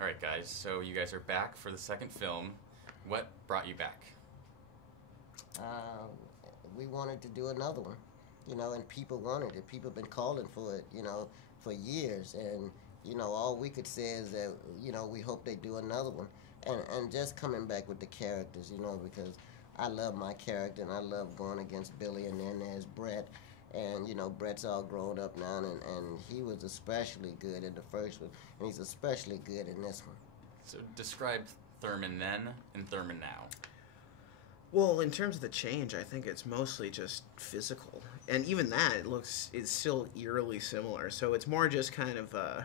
All right, guys. So you guys are back for the second film. What brought you back? Um, we wanted to do another one, and people wanted it. People have been calling for it, for years. And, all we could say is that, we hope they do another one. And just coming back with the characters, because I love my character and I love going against Billy, and then there's Brett. And, Brett's all grown up now, and he was especially good in the first one, and he's especially good in this one. So describe Thurman then and Thurman now. Well, in terms of the change, I think it's mostly just physical, and even that is still eerily similar. So it's more just kind of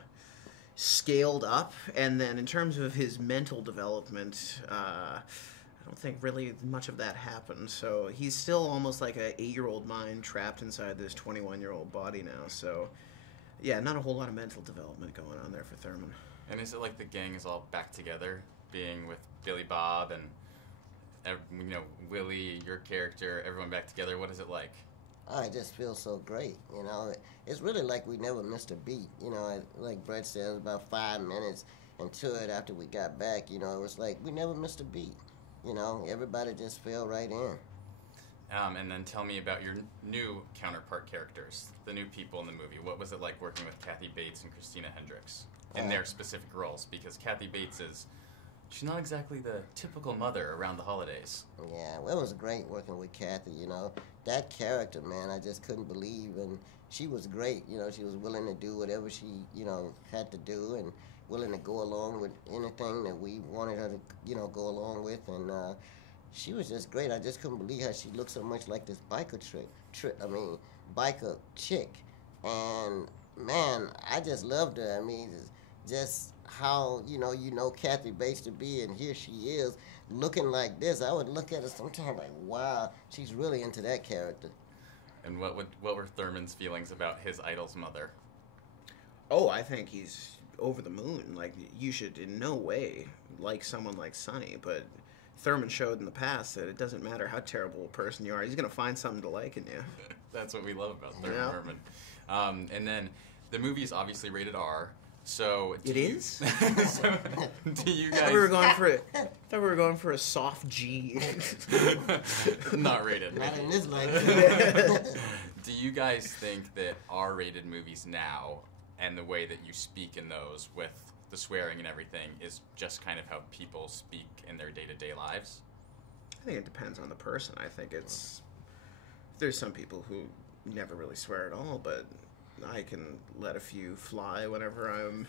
scaled up, and then in terms of his mental development, I don't think really much of that happened. So he's still almost like a 8-year-old mind trapped inside this 21-year-old body now. So yeah, not a whole lot of mental development going on there for Thurman. And is it like the gang is all back together, being with Billy Bob and Willie, your character, everyone back together? What is it like? I just feel so great, It's really like we never missed a beat, like Brett said, it was about 5 minutes into it after we got back, it was like we never missed a beat, everybody just fell right in. And then tell me about your new counterpart characters, the new people in the movie. What was it like working with Kathy Bates and Christina Hendricks in their specific roles? Because Kathy Bates she's not exactly the typical mother around the holidays. Yeah, well, it was great working with Kathy, That character, man, I just couldn't believe, and she was great, she was willing to do whatever she, had to do, and willing to go along with anything that we wanted her to, go along with, and she was just great. I just couldn't believe how she looked so much like this biker chick, and man, I just loved her. I mean, just how Kathy Bates to be, and here she is looking like this. I would look at her sometimes like, wow, she's really into that character. And what were Thurman's feelings about his idol's mother? Oh, I think he's over the moon. Like, you should in no way like someone like Sonny, but Thurman showed in the past that it doesn't matter how terrible a person you are, he's going to find something to like in you. That's what we love about Thurman. And then the movie is obviously rated R. So it is. So do you guys? I thought we were going for a soft G. Not rated. Not in this life. Do you guys think that R-rated movies now and the way that you speak in those with the swearing and everything is just kind of how people speak in their day-to-day lives? I think it depends on the person. I think there's some people who never really swear at all, but I can let a few fly whenever I'm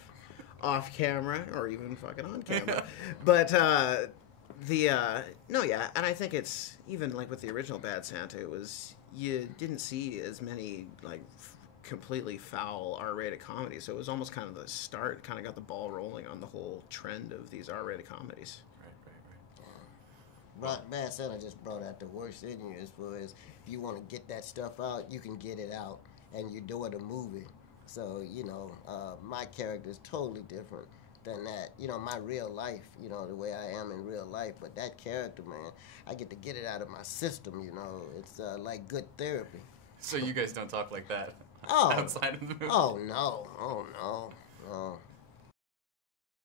off camera or even fucking on camera. But and I think it's even like with the original Bad Santa, you didn't see as many like completely foul R-rated comedies, so it was almost kind of the start, kind of got the ball rolling on the whole trend of these R-rated comedies. Right. Bad Santa just brought out the worst in you as far as if you want to get that stuff out, you can get it out. And you're doing a movie. So, my character is totally different than that. My real life, the way I am in real life. But that character, man, I get to get it out of my system, It's like good therapy. So you guys don't talk like that outside of the movie? Oh, no. Oh, no.